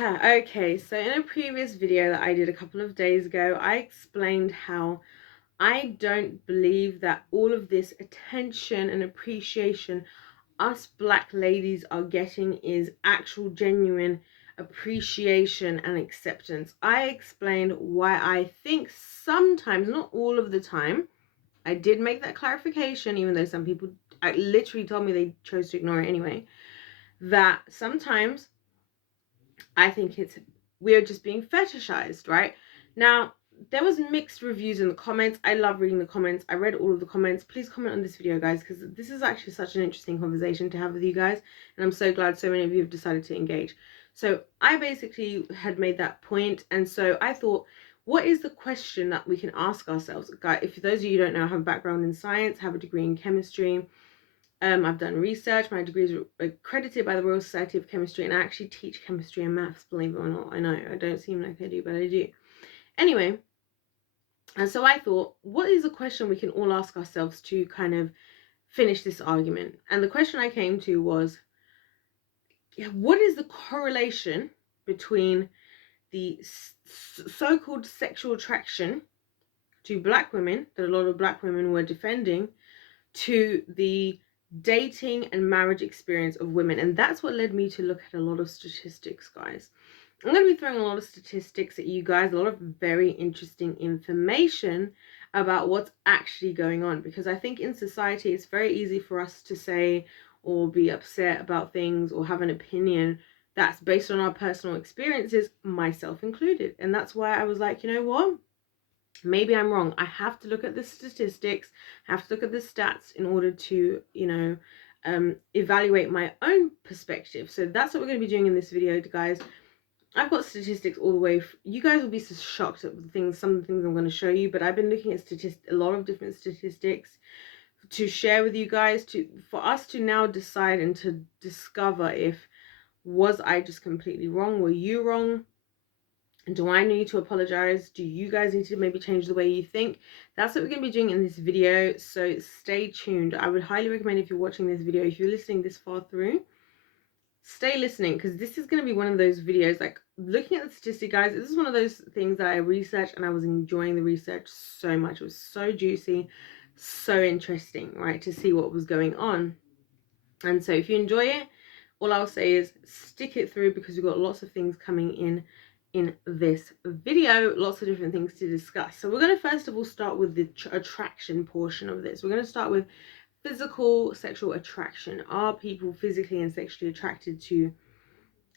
Okay, so in a previous video that I did a couple of days ago, I explained how I don't believe that all of this attention and appreciation us black ladies are getting is actual genuine appreciation and acceptance. I explained why I think sometimes, not all of the time, I did make that clarification, even though some people literally told me they chose to ignore it anyway, that sometimes I think we're just being fetishized, right? Now, there was mixed reviews in the comments. I love reading the comments. I read all of the comments. Please comment on this video, guys, because this is actually such an interesting conversation to have with you guys. And I'm so glad so many of you have decided to engage. So I basically had made that point. And so I thought, what is the question that we can ask ourselves? Guys, if those of you who don't know, I have a background in science, have a degree in chemistry. I've done research. My degree is accredited by the Royal Society of Chemistry, and I actually teach chemistry and maths, believe it or not. I know, I don't seem like I do, but I do. Anyway, and so I thought, what is a question we can all ask ourselves to kind of finish this argument? And the question I came to was, what is the correlation between the so-called sexual attraction to black women that a lot of black women were defending to the dating and marriage experience of women? And that's what led me to look at a lot of statistics, guys. I'm going to be throwing a lot of statistics at you guys, a lot of very interesting information about what's actually going on, because I think in society it's very easy for us to say or be upset about things or have an opinion that's based on our personal experiences, myself included. And that's why I was like, you know what? Maybe I'm wrong. I have to look at the statistics, have to look at the stats in order to, evaluate my own perspective. So that's what we're going to be doing in this video, guys. I've got statistics all the way. You guys will be so shocked at some of the things I'm going to show you, but I've been looking at a lot of different statistics to share with you guys, for us to now decide and to discover if was I just completely wrong, were you wrong? Do I need to apologize? Do you guys need to maybe change the way you think? That's what we're going to be doing in this video, so stay tuned. I would highly recommend, if you're watching this video, if you're listening this far through, stay listening, because this is going to be one of those videos, like looking at the statistic, guys, this is one of those things that I researched and I was enjoying the research so much. It was so juicy, so interesting, right, to see what was going on. And so if you enjoy it, all I'll say is stick it through, because we've got lots of things coming in this video, lots of different things to discuss. So we're going to first of all start with the attraction portion of this. We're going to start with physical sexual attraction. Are people physically and sexually attracted to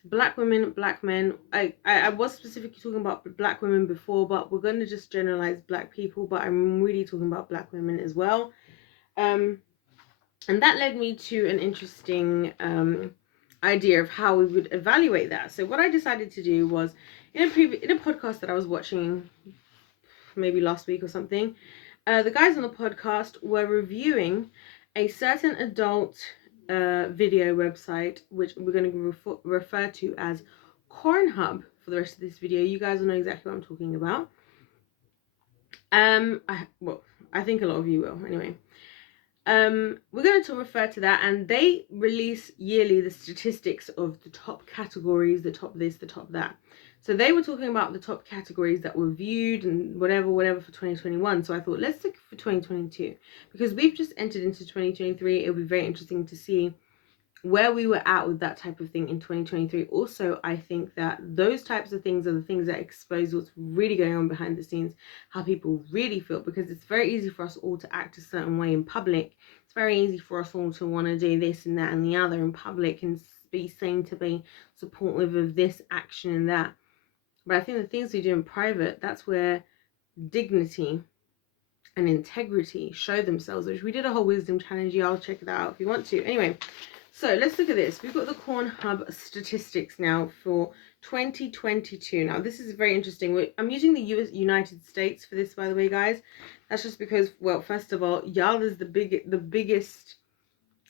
black women, black men? I was specifically talking about black women before, but we're going to just generalize black people, but I'm really talking about black women as well. And that led me to an interesting idea of how we would evaluate that. So what I decided to do was, in a podcast that I was watching maybe last week or something, the guys on the podcast were reviewing a certain adult video website, which we're going to refer to as Cornhub for the rest of this video. You guys will know exactly what I'm talking about. I think a lot of you will anyway. We're going to refer to that, and they release yearly the statistics of the top categories, the top this, the top that. So they were talking about the top categories that were viewed and whatever for 2021. So I thought, let's look for 2022, because we've just entered into 2023. It'll be very interesting to see where we were at with that type of thing in 2023. Also, I think that those types of things are the things that expose what's really going on behind the scenes, how people really feel, because it's very easy for us all to act a certain way in public. It's very easy for us all to want to do this and that and the other in public and be seen to be supportive of this action and that. But I think the things we do in private, that's where dignity and integrity show themselves, which we did a whole wisdom challenge. Y'all check it out if you want to. Anyway, so let's look at this. We've got the Cornhub statistics now for 2022. Now, this is very interesting. I'm using the United States for this, by the way, guys. That's just because, well, first of all, y'all is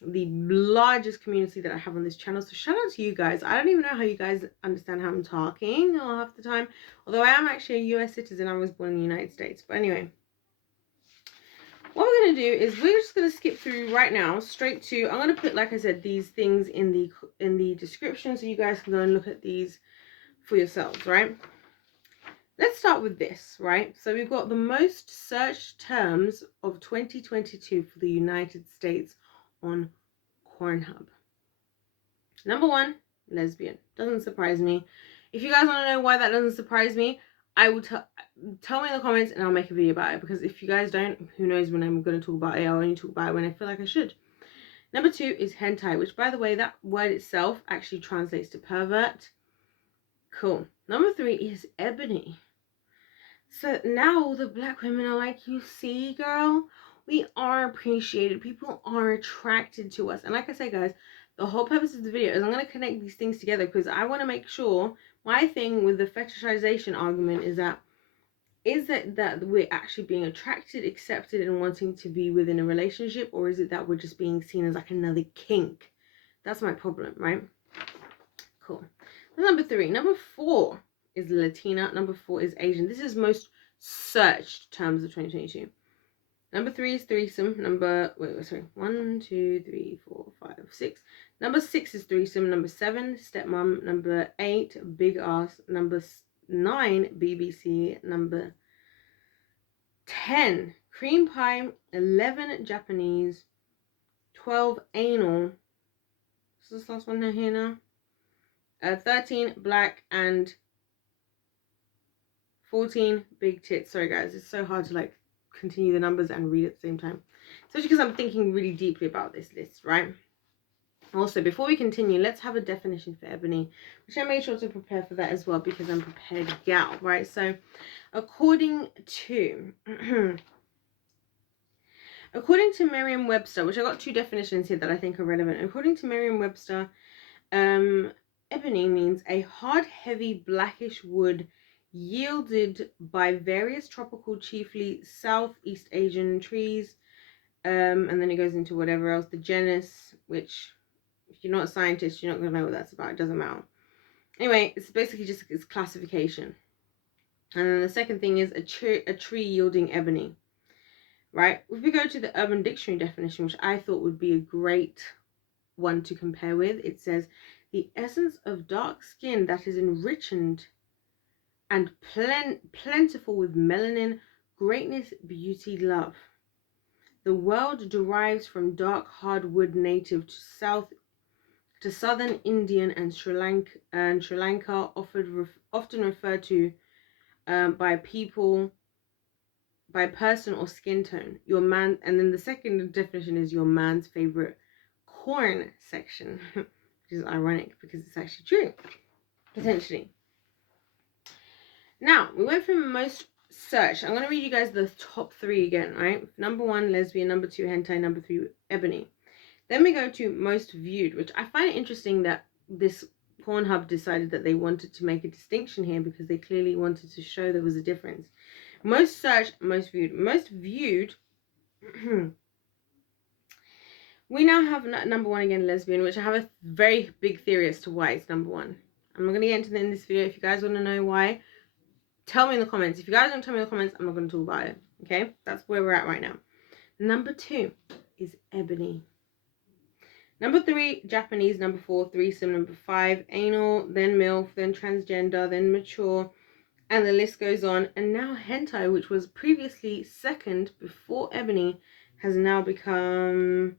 the largest community that I have on this channel. So shout out to you guys. I don't even know how you guys understand how I'm talking half the time. Although I am actually a US citizen. I was born in the United States. But anyway, what we're going to do is we're just going to skip through right now straight to, I'm going to put, like I said, these things in the description, so you guys can go and look at these for yourselves, right? Let's start with this, right? So we've got the most searched terms of 2022 for the United States on Pornhub. Number 1, lesbian. Doesn't surprise me. If you guys want to know why that doesn't surprise me, I will tell me in the comments and I'll make a video about it. Because if you guys don't, who knows when I'm going to talk about it. I'll only talk about it when I feel like I should. Number 2 is hentai, which, by the way, that word itself actually translates to pervert. Cool. Number 3 is ebony. So now the black women are like, you see, girl, we are appreciated. People are attracted to us. And like I say, guys, the whole purpose of the video is I'm going to connect these things together because I want to make sure my thing with the fetishization argument is that we're actually being attracted, accepted, and wanting to be within a relationship, or is it that we're just being seen as like another kink? That's my problem, right? Cool. Number 3. Number 4 is Latina. Number 4 is Asian. This is most searched terms of 2022. Number 3 is threesome. Sorry. 1, 2, 3, 4, 5, 6. Number 6 is threesome. Number 7, stepmom. Number 8, big ass. Number 9, BBC. Number 10, cream pie. 11, Japanese. 12, anal. Is this last one here now? 13, black, and 14, big tits. Sorry guys, it's so hard to like continue the numbers and read at the same time, especially because I'm thinking really deeply about this list, right? Also, before we continue, let's have a definition for ebony, which I made sure to prepare for that as well because I'm prepared gal, right? So according to Merriam-Webster, which I got 2 definitions here that I think are relevant. According to Merriam-Webster, ebony means a hard, heavy, blackish wood yielded by various tropical, chiefly Southeast Asian trees. And then it goes into whatever else. The genus, which, if you're not a scientist, you're not going to know what that's about. It doesn't matter. Anyway, it's basically just its classification. And then the second thing is a tree yielding ebony. Right? If we go to the Urban Dictionary definition, which I thought would be a great one to compare with, it says, the essence of dark skin that is enriched and plentiful with melanin, greatness, beauty, love. The word derives from dark hardwood native to southern Indian and Sri Lanka, often referred to by person or skin tone. Your man, and then the second definition is your man's favorite corn section, which is ironic because it's actually true, potentially. Now, we went from most searched. I'm going to read you guys the top 3 again, right? Number 1, lesbian. Number 2, hentai. Number 3, ebony. Then we go to most viewed, which I find it interesting that this Pornhub decided that they wanted to make a distinction here because they clearly wanted to show there was a difference. Most searched, most viewed. Most viewed, we now have number 1 again, lesbian, which I have a very big theory as to why it's number 1. I'm not going to get into that in this video. If you guys want to know why, tell me in the comments. If you guys don't tell me in the comments, I'm not going to talk about it. Okay? That's where we're at right now. Number 2 is ebony. Number 3, Japanese. Number 4, threesome. Number 5, anal. Then MILF. Then transgender. Then mature. And the list goes on. And now hentai, which was previously second before ebony, has now become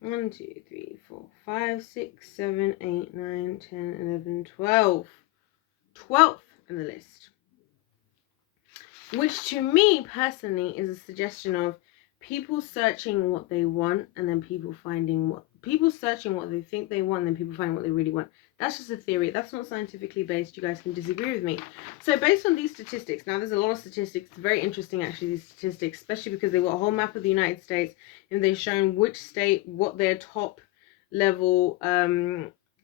1, 2, 3, 4, 5, 6, 7, 8, 9, 10, 11, 12. 12th in the list. Which to me personally is a suggestion of people searching what they want and then people searching what they think they want and then people find what they really want. That's just a theory. That's not scientifically based. You guys can disagree with me. So based on these statistics, now there's a lot of statistics. It's very interesting actually, these statistics, especially because they've got a whole map of the United States and they've shown which state, what their top level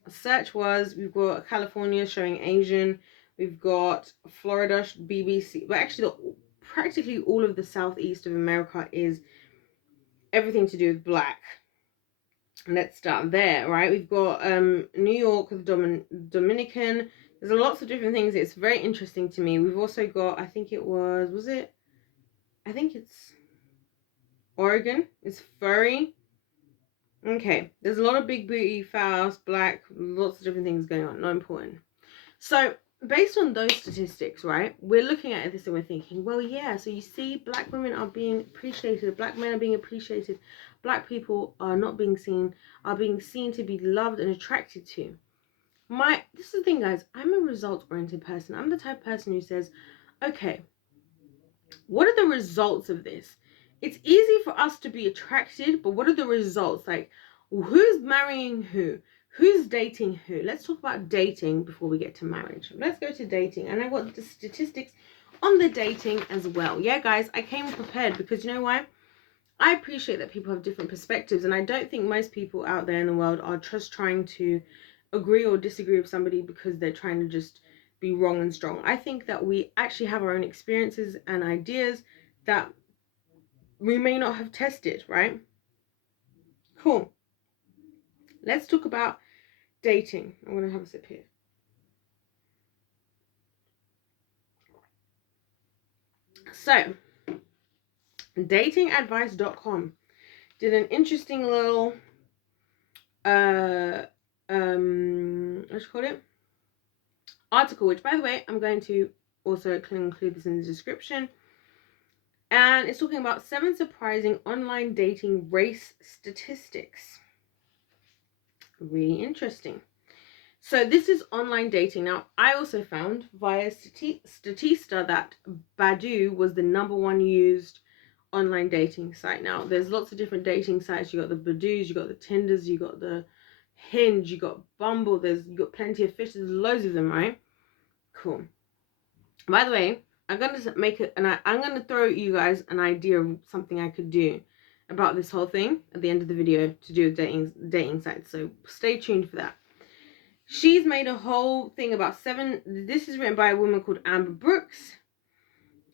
search was. We've got California showing Asian. We've got Florida, BBC, but actually practically all of the southeast of America is everything to do with black. Let's start there, right? We've got New York with Dominican. There's lots of different things. It's very interesting to me. We've also got, I think it's Oregon. It's furry. Okay, there's a lot of big booty, fast, black, lots of different things going on. Not important. So based on those statistics, right, we're looking at this and we're thinking, well, yeah, so you see, black women are being appreciated, black men are being appreciated, black people are not being seen, are being seen to be loved and attracted to. This is the thing, guys, I'm a results-oriented person. I'm the type of person who says, okay, what are the results of this? It's easy for us to be attracted, but what are the results? Like, who's marrying who? Who's dating who? Let's talk about dating before we get to marriage. Let's go to dating. And I got the statistics on the dating as well. Yeah, guys, I came prepared because you know why? I appreciate that people have different perspectives, and I don't think most people out there in the world are just trying to agree or disagree with somebody because they're trying to just be wrong and strong. I think that we actually have our own experiences and ideas that we may not have tested, right? Cool. Let's talk about dating. I'm going to have a sip here. So, datingadvice.com did an interesting little what do you call it? Article, which by the way, I'm going to also include this in the description. And it's talking about 7 surprising online dating race statistics. Really interesting. So this is online dating. Now, I also found via Statista that Badoo was the #1 used online dating site. Now, there's lots of different dating sites. You got the Badoos, you got the Tinders, you got the Hinge, you got Bumble. You got plenty of fish. There's loads of them, right? Cool. By the way, I'm gonna make it, and I'm gonna throw you guys an idea of something I could do about this whole thing at the end of the video to do with dating sites. So stay tuned for that. She's made a whole thing about 7. This is written by a woman called Amber Brooks.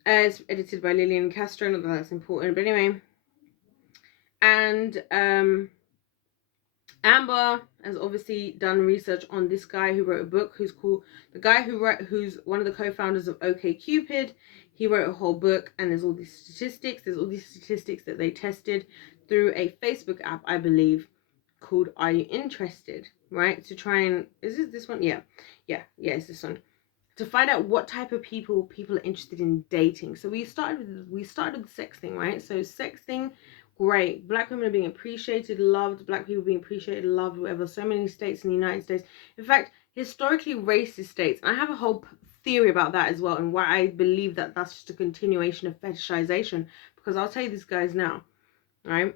It's edited by Lillian Castro. Not that that's important, but anyway. And Amber has obviously done research on this guy who wrote a book who's one of the co-founders of OkCupid. He wrote a whole book, and there's all these statistics. There's all these statistics that they tested through a Facebook app, I believe, called Are You Interested? Right? To try and, is it this one? Yeah, it's this one. To find out what type of people are interested in dating. So we started with the sex thing, right? So sexting, great. Black women are being appreciated, loved. Black people being appreciated, loved, whatever. So many states in the United States. In fact, historically racist states. And I have a whole theory about that as well, and why I believe that that's just a continuation of fetishization. Because I'll tell you this, guys, now, right?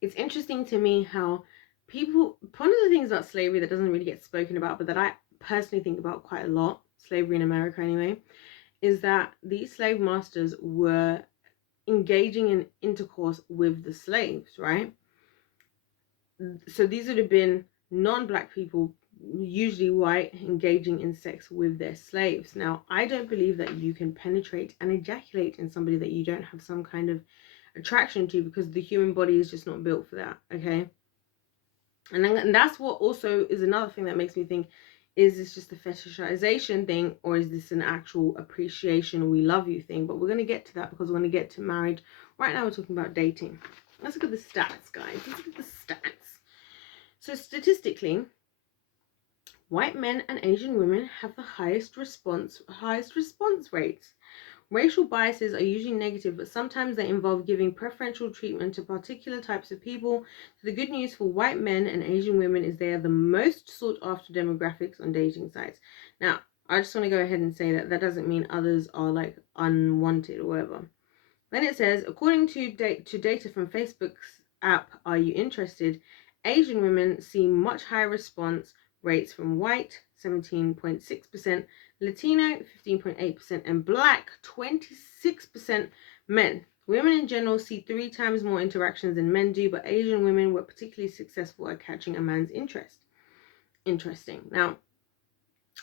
It's interesting to me how one of the things about slavery that doesn't really get spoken about, but that I personally think about quite a lot, slavery in America anyway, is that these slave masters were engaging in intercourse with the slaves, right? So these would have been non-black people, usually white, engaging in sex with their slaves. Now, I don't believe that you can penetrate and ejaculate in somebody that you don't have some kind of attraction to, because the human body is just not built for that, okay? And that's what also is another thing that makes me think, is this just a fetishization thing, or is this an actual appreciation, we love you thing? But we're going to get to that, because we're going to get to marriage. Right now we're talking about dating. Let's look at the stats, guys. Let's look at the stats. So statistically, white men and Asian women have the highest response rates. Racial biases are usually negative, but sometimes they involve giving preferential treatment to particular types of people. So the good news for white men and Asian women is they are the most sought after demographics on dating sites. Now, I just want to go ahead and say that doesn't mean others are like unwanted or whatever. Then it says, according to data from Facebook's app, Are You Interested? Asian women see much higher response rates from white, 17.6%, Latino, 15.8%, and Black, 26% men. Women in general see 3 times more interactions than men do, but Asian women were particularly successful at catching a man's interest. Interesting. Now,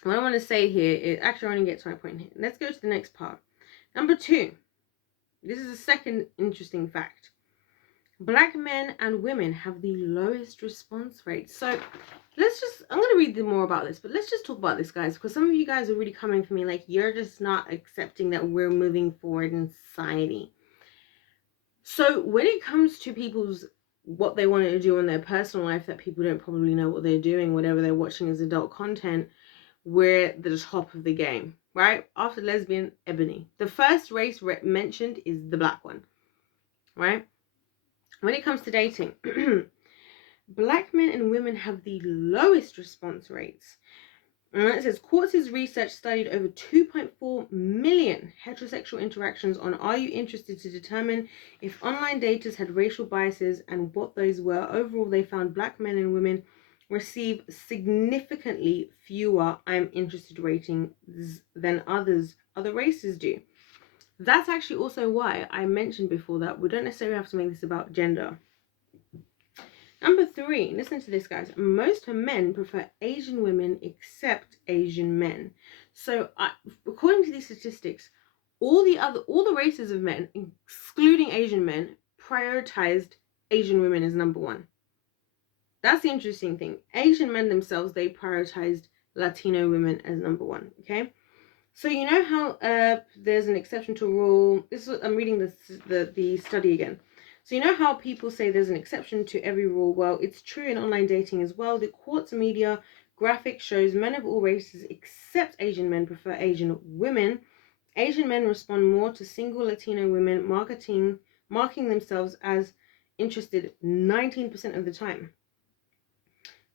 what I want to say here is, actually I want to get to my point here. Let's go to the next part. Number 2. This is a second interesting fact. Black men and women have the lowest response rate. So I'm going to read more about this, but let's just talk about this, guys, because some of you guys are really coming for me like, you're just not accepting that we're moving forward in society. So when it comes to what they wanted to do in their personal life, that people don't probably know what they're doing, whatever they're watching as adult content, we're the top of the game, right? After lesbian, ebony. The first race mentioned is the black one, right? When it comes to dating, black men and women have the lowest response rates. And it says Quartz's research studied over 2.4 million heterosexual interactions on Are You Interested to determine if online daters had racial biases and what those were. Overall, they found black men and women receive significantly fewer I'm interested ratings than other races do. That's actually also why I mentioned before that we don't necessarily have to make this about gender. Number 3, listen to this, guys. Most men prefer Asian women except Asian men. So, according to these statistics, all the races of men, excluding Asian men, prioritized Asian women as number 1. That's the interesting thing. Asian men themselves, they prioritized Latino women as number 1. Okay. So you know how there's an exception to a rule. I'm reading the study again. So you know how people say there's an exception to every rule? Well, it's true in online dating as well. The Quartz Media graphic shows men of all races except Asian men prefer Asian women. Asian men respond more to single Latino women, marking themselves as interested 19% of the time.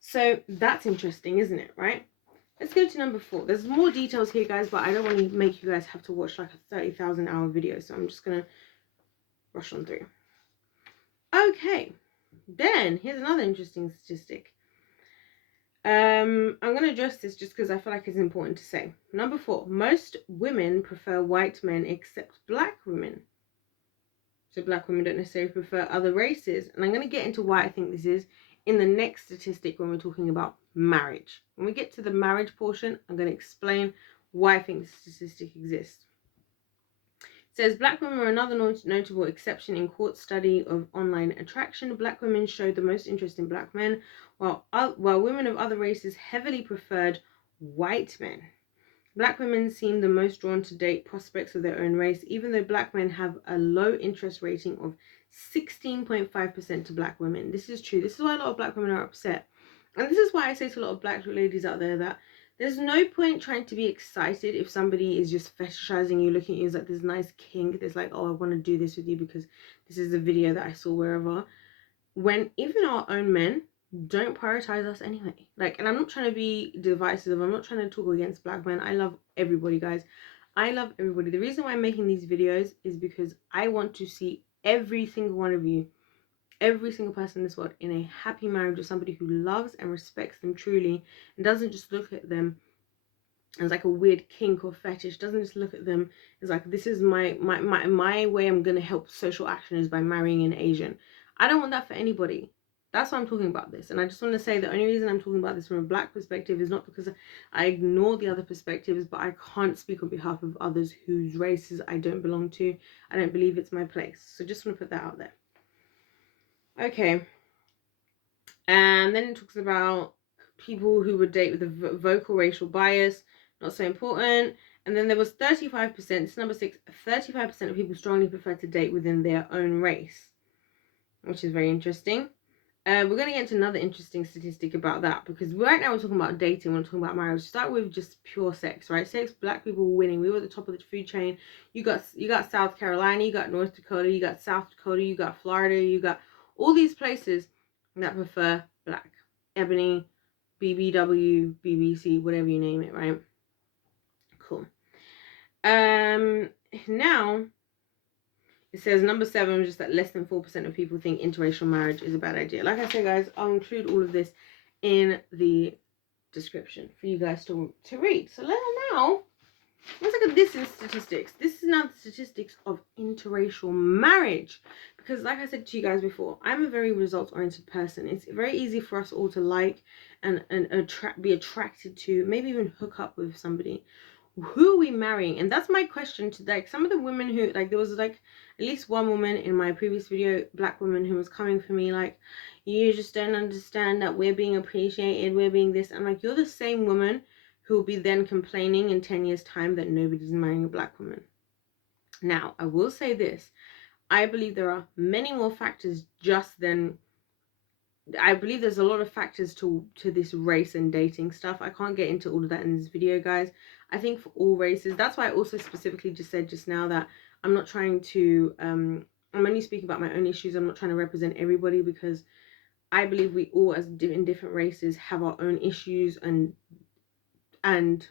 So that's interesting, isn't it, right? Let's go to number 4. There's more details here, guys, but I don't want to make you guys have to watch like a 30,000 hour video, so I'm just going to rush on through. Okay, then here's another interesting statistic. I'm going to address this just because I feel like it's important to say. Number 4, most women prefer white men except black women. So black women don't necessarily prefer other races. And I'm going to get into why I think this is in the next statistic when we're talking about marriage. When we get to the marriage portion, I'm going to explain why I think this statistic exists. It says black women are another notable exception in Quartz study of online attraction. Black women showed the most interest in black men, while women of other races heavily preferred white men. Black women seem the most drawn to date prospects of their own race, even though black men have a low interest rating of 16.5% to black women. This is true. This is why a lot of black women are upset. And this is why I say to a lot of black ladies out there that there's no point trying to be excited if somebody is just fetishizing you, looking at you as like this nice king. There's like, oh, I want to do this with you because this is a video that I saw wherever. When even our own men don't prioritize us anyway. Like, and I'm not trying to be divisive. I'm not trying to talk against black men. I love everybody, guys. I love everybody. The reason why I'm making these videos is because I want to see every single one of you, every single person in this world, in a happy marriage with somebody who loves and respects them truly and doesn't just look at them as like a weird kink or fetish, doesn't just look at them as like, this is my way I'm going to help social action is by marrying an Asian. I don't want that for anybody. That's why I'm talking about this. And I just want to say the only reason I'm talking about this from a black perspective is not because I ignore the other perspectives, but I can't speak on behalf of others whose races I don't belong to. I don't believe it's my place. So just want to put that out there. Okay. And then it talks about people who would date with a vocal racial bias, not so important. And then there was 35%, it's number 6, 35% of people strongly prefer to date within their own race, which is very interesting. We're going to get into another interesting statistic about that, because right now we're talking about dating, we're talking about marriage. Start with just pure sex, right? Sex, black people winning. We were at the top of the food chain. You got South Carolina, you got North Dakota, you got South Dakota, you got Florida, you got all these places that prefer black. Ebony, BBW, BBC, whatever you name it, right? Cool. Now it says number 7, just that less than 4% of people think interracial marriage is a bad idea. Like I said, guys, I'll include all of this in the description for you guys to read. So now, let's look at this in statistics. This is now the statistics of interracial marriage. Because like I said to you guys before, I'm a very results-oriented person. It's very easy for us all to like and be attracted to, maybe even hook up with somebody. Who are we marrying? And that's my question today. Like, some of the women who, like, there was like at least one woman in my previous video, black woman, who was coming for me like, you just don't understand that we're being appreciated, we're being this. I'm like, you're the same woman who will be then complaining in 10 years time that nobody's marrying a black woman. Now, I will say this. I believe there are many more factors just than I believe there's a lot of factors to this race and dating stuff. I can't get into all of that in this video, guys. I think for all races, that's why I also specifically just said just now that I'm not trying to I'm only speaking about my own issues. I'm not trying to represent everybody, because I believe we all, as in different races, have our own issues and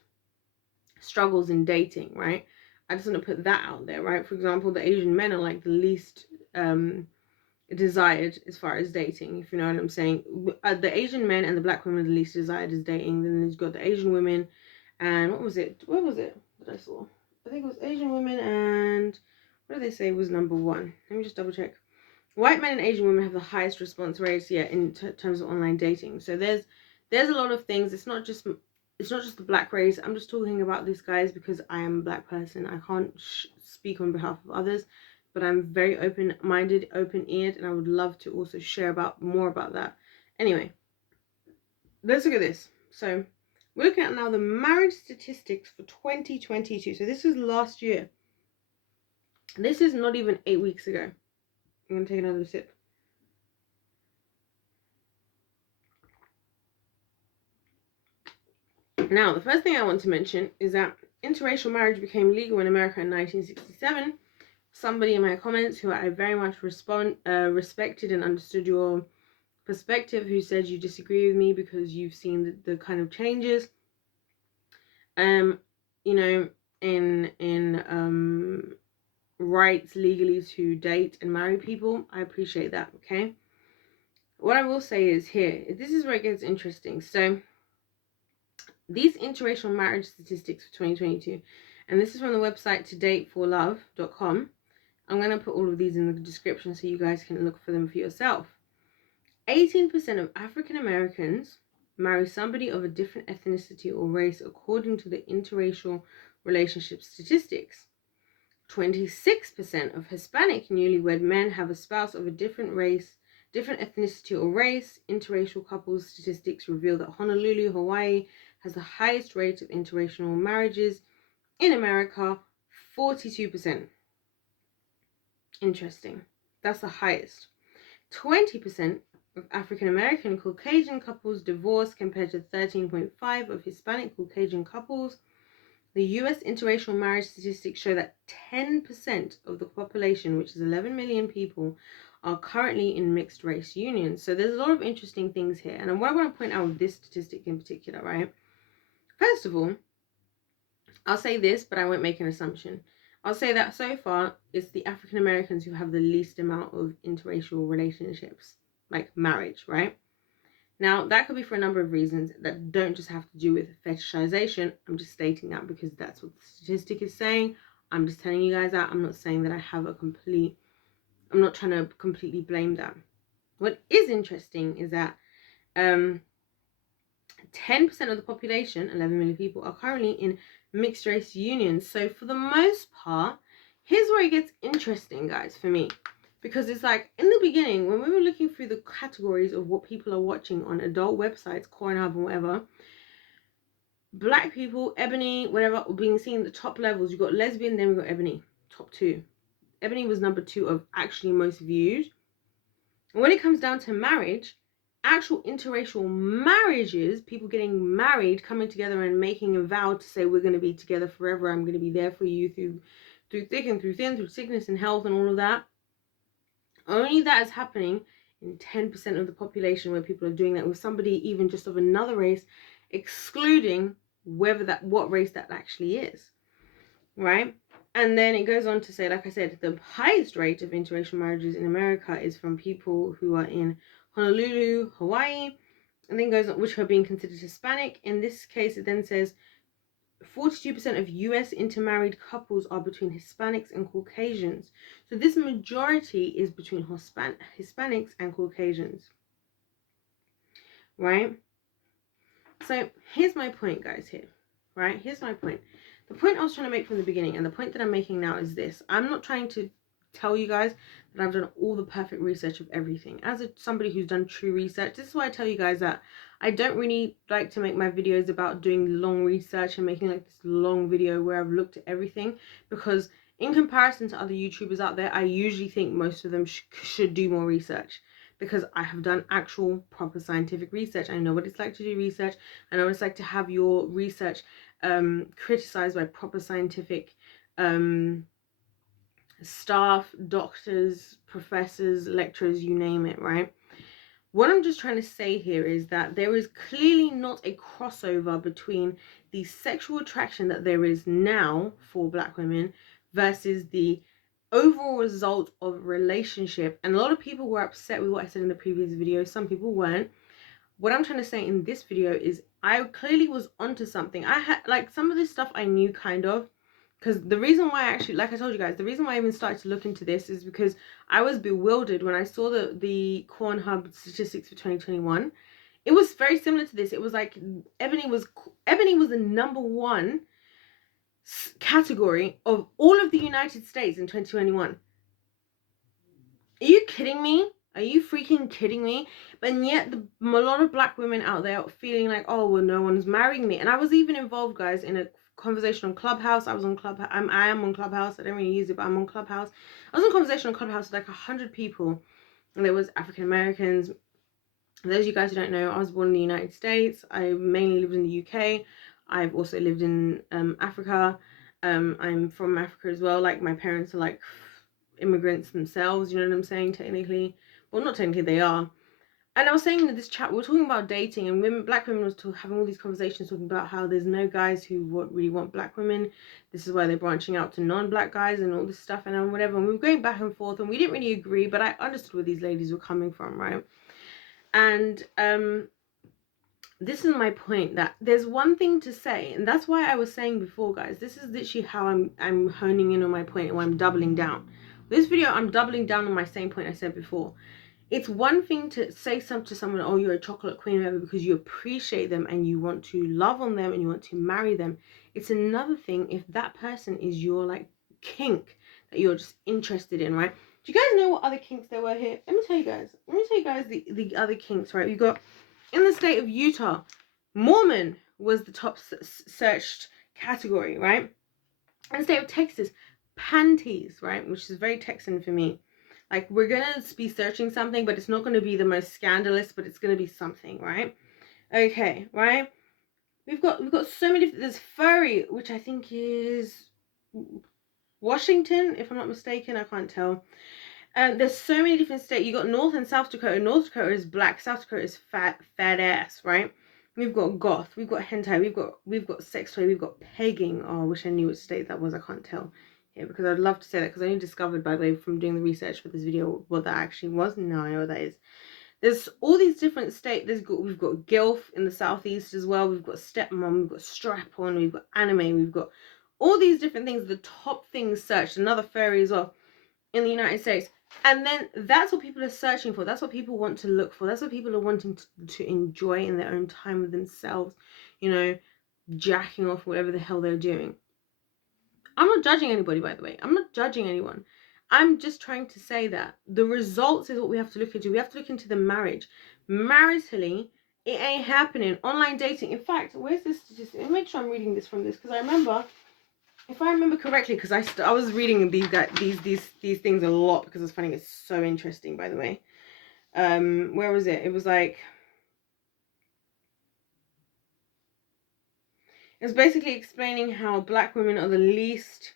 struggles in dating, right? I just want to put that out there, right? For example, the Asian men are like the least desired as far as dating, if you know what I'm saying. The Asian men and the black women are the least desired as dating. Then there's got the Asian women, and what was it that I saw? I think it was Asian women, and what did they say was number one? Let me just double check. White men and Asian women have the highest response rates, yeah, in terms of online dating. So there's a lot of things. It's not just the black race. I'm just talking about this, guys, because I am a black person. I can't speak on behalf of others, but I'm very open-minded, open-eared, and I would love to also share more about that. Anyway, let's look at this. So we're looking at now the marriage statistics for 2022. So this is last year. This is not even 8 weeks ago. I'm going to take another sip. Now, the first thing I want to mention is that interracial marriage became legal in America in 1967. Somebody in my comments who I very much respected and understood your perspective, who said you disagree with me because you've seen the kind of changes, you know, in rights legally to date and marry people. I appreciate that. Okay. What I will say is here, this is where it gets interesting. So these interracial marriage statistics for 2022, and this is from the website todateforlove.com. I'm going to put all of these in the description so you guys can look for them for yourself. 18% of African Americans marry somebody of a different ethnicity or race according to the interracial relationship statistics. 26% of Hispanic newlywed men have a spouse of a different race, different ethnicity or race. Interracial couples statistics reveal that Honolulu, Hawaii has the highest rate of interracial marriages in America, 42%. Interesting. That's the highest. 20% of African American Caucasian couples divorce compared to 13.5% of Hispanic Caucasian couples. The US interracial marriage statistics show that 10% of the population, which is 11 million people, are currently in mixed race unions. So there's a lot of interesting things here. And what I want to point out with this statistic in particular, right? First of all, I'll say this, but I won't make an assumption. I'll say that so far, it's the African Americans who have the least amount of interracial relationships, like marriage, right? Now, that could be for a number of reasons that don't just have to do with fetishization. I'm just stating that because that's what the statistic is saying. I'm just telling you guys that. I'm not saying that I have I'm not trying to completely blame that. What is interesting is that 10% of the population, 11 million people, are currently in mixed race unions. So for the most part, here's where it gets interesting, guys, for me. Because it's like, in the beginning, when we were looking through the categories of what people are watching on adult websites, Pornhub and whatever, black people, ebony, whatever, being seen at the top levels. You've got lesbian, then we've got ebony, top 2. Ebony was number 2 of actually most viewed. And when it comes down to marriage, actual interracial marriages, people getting married, coming together and making a vow to say, we're going to be together forever, I'm going to be there for you through thick and through thin, through sickness and health and all of that. Only that is happening in 10% of the population, where people are doing that with somebody even just of another race, excluding what race that actually is, right? And then it goes on to say, like I said, the highest rate of interracial marriages in America is from people who are in Honolulu, Hawaii, and then goes on, which are being considered Hispanic. In this case, it then says 42% of US intermarried couples are between Hispanics and Caucasians. So this majority is between Hispanics and Caucasians, right? So here's my point, guys, here, right? Here's my point. The point I was trying to make from the beginning, and the point that I'm making now, is this. I'm not trying to tell you guys that I've done all the perfect research of everything. As somebody who's done true research, this is why I tell you guys that I don't really like to make my videos about doing long research and making like this long video where I've looked at everything, because in comparison to other YouTubers out there, I usually think most of them should do more research, because I have done actual proper scientific research. I know what it's like to do research. I know what it's like to have your research criticized by proper scientific staff, doctors, professors, lecturers, you name it, right? What I'm just trying to say here is that there is clearly not a crossover between the sexual attraction that there is now for Black women versus the overall result of a relationship. And a lot of people were upset with what I said in the previous video. Some people weren't. What I'm trying to say in this video is I clearly was onto something. I had, like, some of this stuff I knew kind of, because the reason why I actually, like I told you guys, the reason why I even started to look into this is because I was bewildered when I saw the Pornhub statistics for 2021. It was very similar to this. It was like Ebony was the number one category of all of the United States in 2021. Are you kidding me? Are you freaking kidding me? And yet a lot of Black women out there feeling like, oh, well, no one's marrying me. And I was even involved, guys, in a conversation on Clubhouse. I was on Clubhouse. I am on Clubhouse. I don't really use it, but I'm on Clubhouse. I was in a conversation on Clubhouse with like 100 people. And there was African Americans. Those of you guys who don't know, I was born in the United States. I mainly lived in the UK. I've also lived in Africa. I'm from Africa as well. Like, my parents are like immigrants themselves, you know what I'm saying, technically. Well, not technically, they are. And I was saying in this chat, we were talking about dating, and women, Black women was having all these conversations talking about how there's no guys who really want Black women. This is why they're branching out to non-Black guys and all this stuff and whatever. And we were going back and forth, and we didn't really agree, but I understood where these ladies were coming from, right? And this is my point, that there's one thing to say, and that's why I was saying before, guys, this is literally how I'm honing in on my point, and I'm doubling down. This video, I'm doubling down on my same point I said before. It's one thing to say something to someone, oh, you're a chocolate queen, or whatever, because you appreciate them and you want to love on them and you want to marry them. It's another thing if that person is your like kink that you're just interested in, right? Do you guys know what other kinks there were here? Let me tell you guys. The other kinks, right? We got in the state of Utah, Mormon was the top searched category, right? In the state of Texas, panties, right? Which is very Texan for me. Like, we're gonna be searching something, but it's not gonna be the most scandalous, but it's gonna be something, right? Okay, right? We've got so many. There's furry, which I think is Washington, if I'm not mistaken. I can't tell. There's so many different states. You got North and South Dakota. North Dakota is black. South Dakota is fat ass, right? We've got goth. We've got hentai. We've got sex toy. We've got pegging. Oh, I wish I knew which state that was. I can't tell. Yeah, because I'd love to say that, because I only discovered, by the way, from doing the research for this video, what that actually was. No, I know what that is. There's all these different states. We've got gilf in the southeast as well. We've got stepmom. We've got strap-on. We've got anime. We've got all these different things. The top things searched. Another furry as well in the United States. And then that's what people are searching for. That's what people want to look for. That's what people are wanting to enjoy in their own time with themselves. You know, jacking off, whatever the hell they're doing. I'm not judging anybody, by the way. I'm not judging anyone. I'm just trying to say that the results is what we have to look into. We have to look into the marriage. Maritally, it ain't happening. Online dating. In fact, where's this statistic? Let me make sure I'm reading this from this, because I remember, if I remember correctly, because I was reading these things a lot because I was finding it so interesting, by the way. Where was it? It was like, it was basically explaining how Black women are the least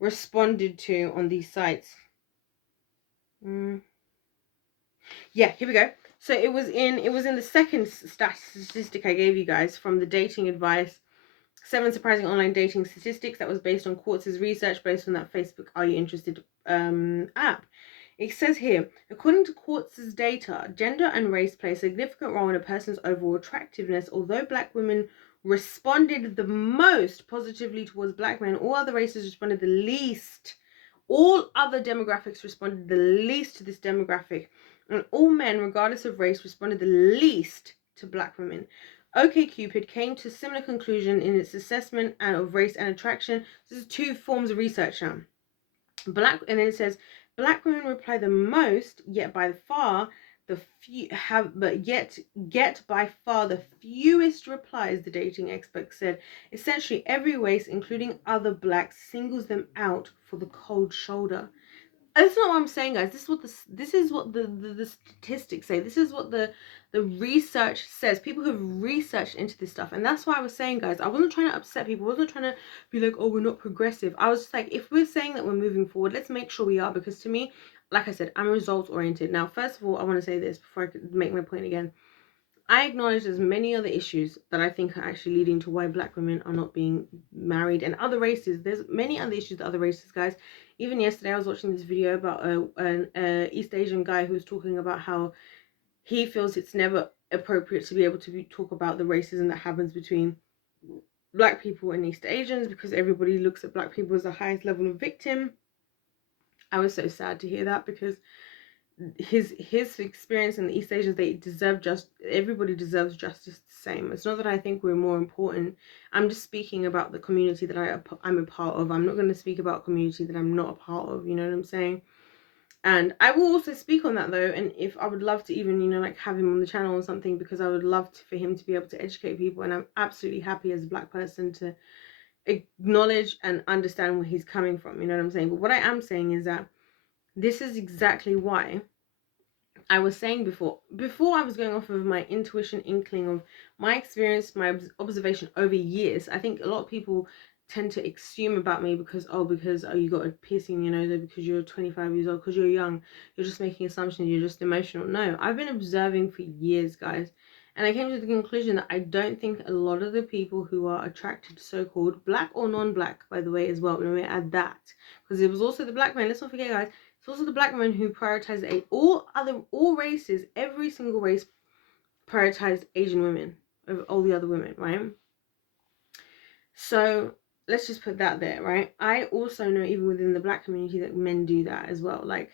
responded to on these sites. Yeah, here we go. So it was in the second statistic I gave you guys from the dating advice, 7 surprising online dating statistics, that was based on Quartz's research based on that Facebook Are You Interested app. It says here, according to Quartz's data, gender and race play a significant role in a person's overall attractiveness. Although Black women responded the most positively towards Black men, all other races responded the least. All other demographics responded the least to this demographic. And all men, regardless of race, responded the least to Black women. OkCupid came to a similar conclusion in its assessment of race and attraction. This is 2 forms of research now. And then it says, Black women reply the most, yet by far the by far the fewest replies, the dating expert said. Essentially, every race, including other Blacks, singles them out for the cold shoulder. That's not what I'm saying, guys. This is what the statistics say. This is what the research says. People have researched into this stuff, and that's why I was saying, guys, I wasn't trying to upset people. I wasn't trying to be like, oh, we're not progressive. I was just like, if we're saying that we're moving forward, let's make sure we are, because to me, like I said, I'm results oriented. Now, first of all, I want to say this before I could make my point again. I acknowledge there's many other issues that I think are actually leading to why black women are not being married, and other races. There's many other issues that other races, guys. Even yesterday, I was watching this video about an East Asian guy who was talking about how he feels it's never appropriate to be able to talk about the racism that happens between black people and East Asians, because everybody looks at black people as the highest level of victim. I was so sad to hear that, because his experience in the East Asians, they deserve everybody deserves justice the same. It's not that I think we're more important. I'm just speaking about the community that I'm a part of. I'm not going to speak about a community that I'm not a part of, you know what I'm saying? And I will also speak on that though, and if I would love to even, you know, like have him on the channel or something, because I would love for him to be able to educate people, and I'm absolutely happy as a black person to acknowledge and understand where he's coming from, you know what I'm saying? But what I am saying is that this is exactly why I was saying before I was going off of my intuition, inkling of my experience, my observation over years. I think a lot of people tend to assume about me because you got a piercing, you know, because you're 25 years old, because you're young, you're just making assumptions, you're just emotional. No, I've been observing for years, guys. And I came to the conclusion that I don't think a lot of the people who are attracted to so-called black or non-black, by the way, as well, let me add that, because it was also the black men, let's not forget, guys, it's also the black men who prioritized all races, every single race prioritized Asian women over all the other women, right? So let's just put that there, right? I also know even within the black community that men do that as well. Like,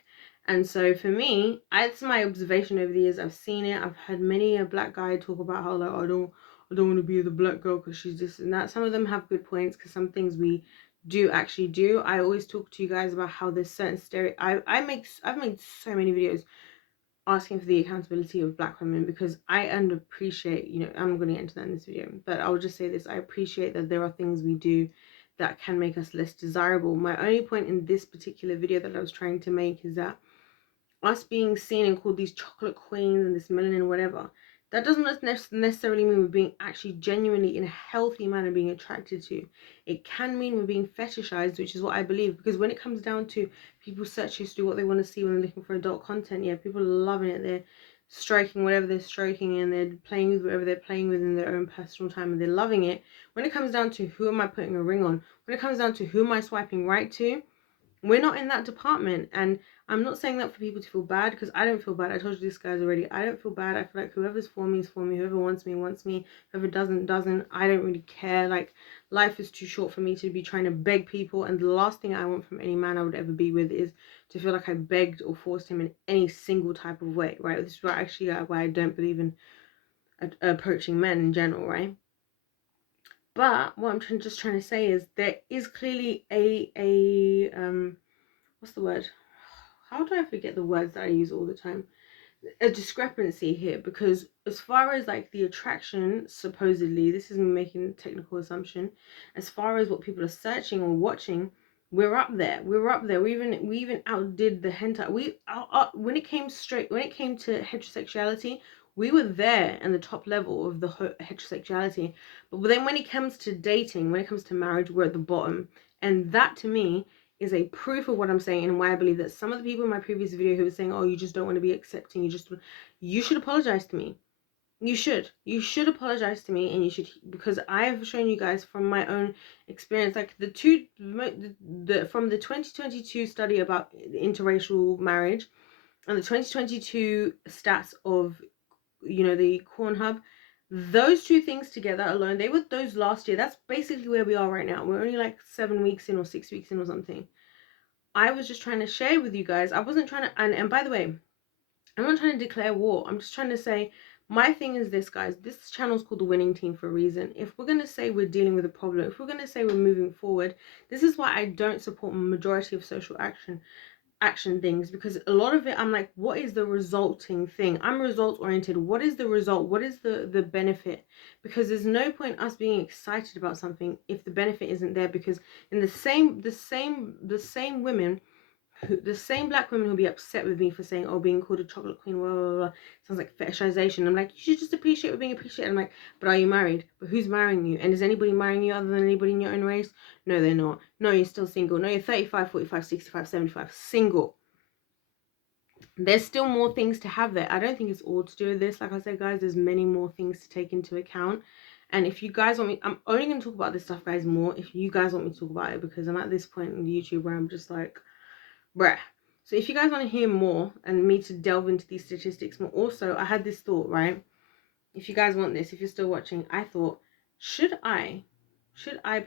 and so for me, it's my observation over the years. I've seen it. I've had many a black guy talk about how, like, I don't want to be the black girl because she's this and that. Some of them have good points, because some things we do actually do. I always talk to you guys about how there's certain I've made so many videos asking for the accountability of black women, because I appreciate, you know, I'm going to get into that in this video, but I'll just say this: I appreciate that there are things we do that can make us less desirable. My only point in this particular video that I was trying to make is that us being seen and called these chocolate queens and this melanin whatever, that doesn't necessarily mean we're being actually genuinely in a healthy manner being attracted to. It can mean we're being fetishized, which is what I believe, because when it comes down to people's search history, what they want to see when they're looking for adult content, yeah, people are loving it. They're stroking whatever they're stroking, and they're playing with whatever they're playing with in their own personal time, and they're loving it. When it comes down to who am I putting a ring on, when it comes down to who am I swiping right to, we're not in that department. And I'm not saying that for people to feel bad, because I don't feel bad. I told you this, guys, already. I don't feel bad. I feel like whoever's for me is for me. Whoever wants me wants me. Whoever doesn't. I don't really care. Like, life is too short for me to be trying to beg people, and the last thing I want from any man I would ever be with is to feel like I begged or forced him in any single type of way, right? This is why I don't believe in approaching men in general, right? But what I'm just trying to say is there is clearly a what's the word? How do I forget the words that I use all the time? A discrepancy here, because as far as like the attraction, supposedly, this is me making a technical assumption, as far as what people are searching or watching, we're up there. We even outdid the hentai. When it came to heterosexuality, we were there in the top level of the heterosexuality. But then when it comes to dating, when it comes to marriage, we're at the bottom. And that to me is a proof of what I'm saying, and why I believe that some of the people in my previous video who were saying, oh, you just don't want to be accepting, you should apologize to me. You should apologize to me, and you should, because I have shown you guys from my own experience, like from the 2022 study about interracial marriage and the 2022 stats of, you know, the Cornhub, those two things together alone, they were those last year. That's basically where we are right now. We're only like 7 weeks in or 6 weeks in or something. I was just trying to share with you guys. I wasn't trying to, and by the way, I'm not trying to declare war. I'm just trying to say, my thing is this, guys. This channel is called The Winning Team for a reason. If we're going to say we're dealing with a problem, if we're going to say we're moving forward, this is why I don't support majority of social action things, because a lot of it I'm like, what is the resulting thing? I'm results oriented. What is the result? What is the benefit? Because there's no point us being excited about something if the benefit isn't there. Because in the same women the same black women who'll be upset with me for saying, oh, being called a chocolate queen, blah, blah, blah, sounds like fetishization. I'm like, you should just appreciate what being appreciated. I'm like, but are you married? But who's marrying you? And is anybody marrying you other than anybody in your own race? No, they're not. No, you're still single. No, you're 35, 45, 65, 75, single. There's still more things to have there. I don't think it's all to do with this. Like I said, guys, there's many more things to take into account. And if you guys want me, I'm only going to talk about this stuff, guys, more if you guys want me to talk about it, because I'm at this point in YouTube where I'm just like, bruh. So if you guys want to hear more and me to delve into these statistics more, also, I had this thought, right? If you guys want this, if you're still watching, I thought, should I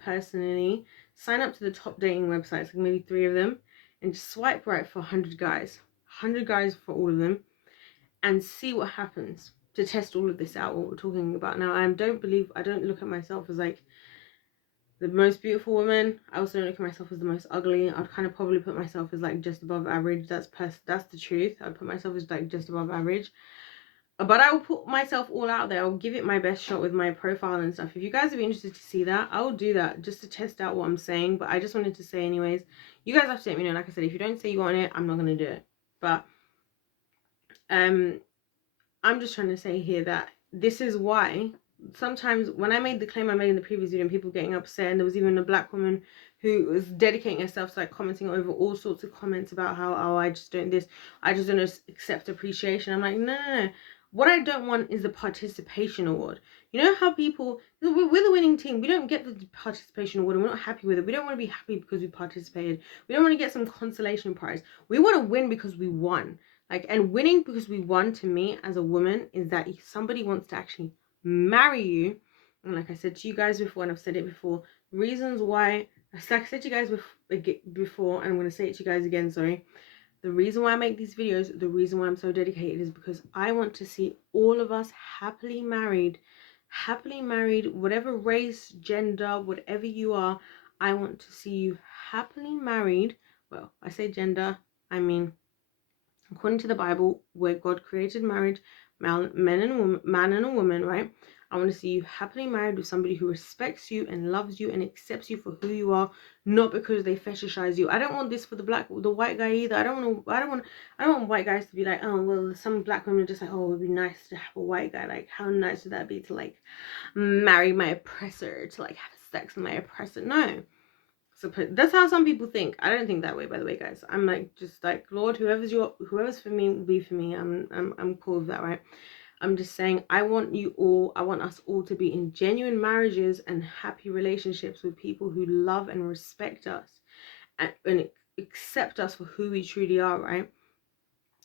personally sign up to the top dating websites, like maybe 3 of them, and just swipe right for 100 guys, 100 guys for all of them, and see what happens to test all of this out, what we're talking about now. I don't look at myself as like the most beautiful woman. I also don't look at myself as the most ugly. I'd kind of probably put myself as like just above average. That's the truth. I'd put myself as like just above average. But I will put myself all out there. I'll give it my best shot with my profile and stuff. If you guys would be interested to see that, I will do that just to test out what I'm saying. But I just wanted to say anyways, you guys have to let me know. Like I said, if you don't say you want it, I'm not going to do it. But I'm just trying to say here that this is why sometimes when I made the claim I made in the previous video and people getting upset, and there was even a black woman who was dedicating herself to like commenting over all sorts of comments about how, oh, I just don't accept appreciation. I'm like, no. What I don't want is the participation award. You know how people, we're the winning team. We don't get the participation award and we're not happy with it. We don't want to be happy because we participated. We don't want to get some consolation prize. We want to win because we won. Like, and winning because we won, to me as a woman, is that if somebody wants to actually marry you, and like I said to you guys before, and I've said it before, reasons why, like I said to you guys before, and I'm going to say it to you guys again, sorry. The reason why I make these videos, the reason why I'm so dedicated, is because I want to see all of us happily married, whatever race, gender, whatever you are. I want to see you happily married. Well, I say gender, I mean according to the Bible, where God created marriage, man and a woman, right? I want to see you happily married with somebody who respects you and loves you and accepts you for who you are, not because they fetishize you. I don't want this for the white guy either. I don't want white guys to be like, oh, well, some black women are just like, oh, it would be nice to have a white guy. Like, how nice would that be to like marry my oppressor, to like have sex with my oppressor? No. So that's how some people think. I don't think that way, by the way, guys. I'm like, just like, Lord, whoever's for me will be for me. I'm cool with that, right? I'm just saying, I want us all to be in genuine marriages and happy relationships with people who love and respect us and accept us for who we truly are, right?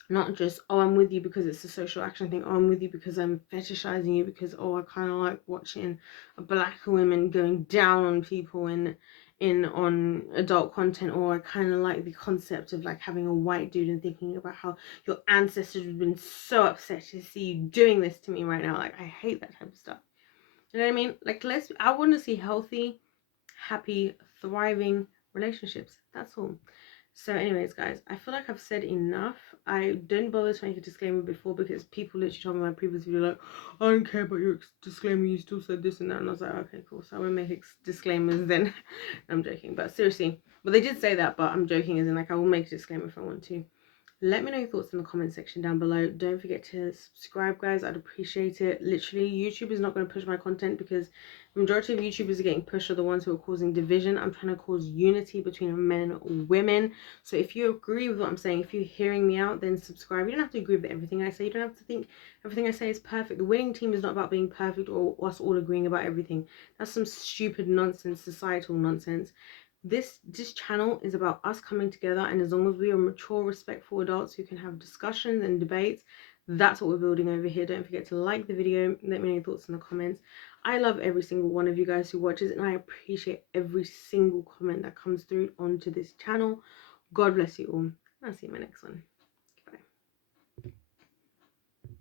Not just, oh, I'm with you because it's a social action thing. Oh, I'm with you because I'm fetishizing you because, oh, I kind of like watching black women going down on people on adult content, or I kind of like the concept of like having a white dude and thinking about how your ancestors would have been so upset to see you doing this to me right now. Like, I hate that type of stuff. You know what I mean? Like, I want to see healthy, happy, thriving relationships. That's all. So anyways, guys, I feel like I've said enough. I didn't bother to make a disclaimer before because people literally told me in my previous video, like, I don't care about your disclaimer, you still said this and that. And I was like, okay, cool. So I won't make disclaimers then. I'm joking. But seriously, well, they did say that, but I'm joking as in, like, I will make a disclaimer if I want to. Let me know your thoughts in the comment section down below. Don't forget to subscribe, guys. I'd appreciate it. Literally, YouTube is not going to push my content because the majority of YouTubers are getting pushed are the ones who are causing division. I'm trying to cause unity between men and women. So if you agree with what I'm saying, if you're hearing me out, then subscribe. You don't have to agree with everything I say. You don't have to think everything I say is perfect. The winning team is not about being perfect or us all agreeing about everything. That's some stupid nonsense, societal nonsense. This channel is about us coming together, and as long as we are mature, respectful adults who can have discussions and debates, that's what we're building over here. Don't forget to like the video, let me know your thoughts in the comments. I love every single one of you guys who watches, and I appreciate every single comment that comes through onto this channel. God bless you all. I'll see you in my next one.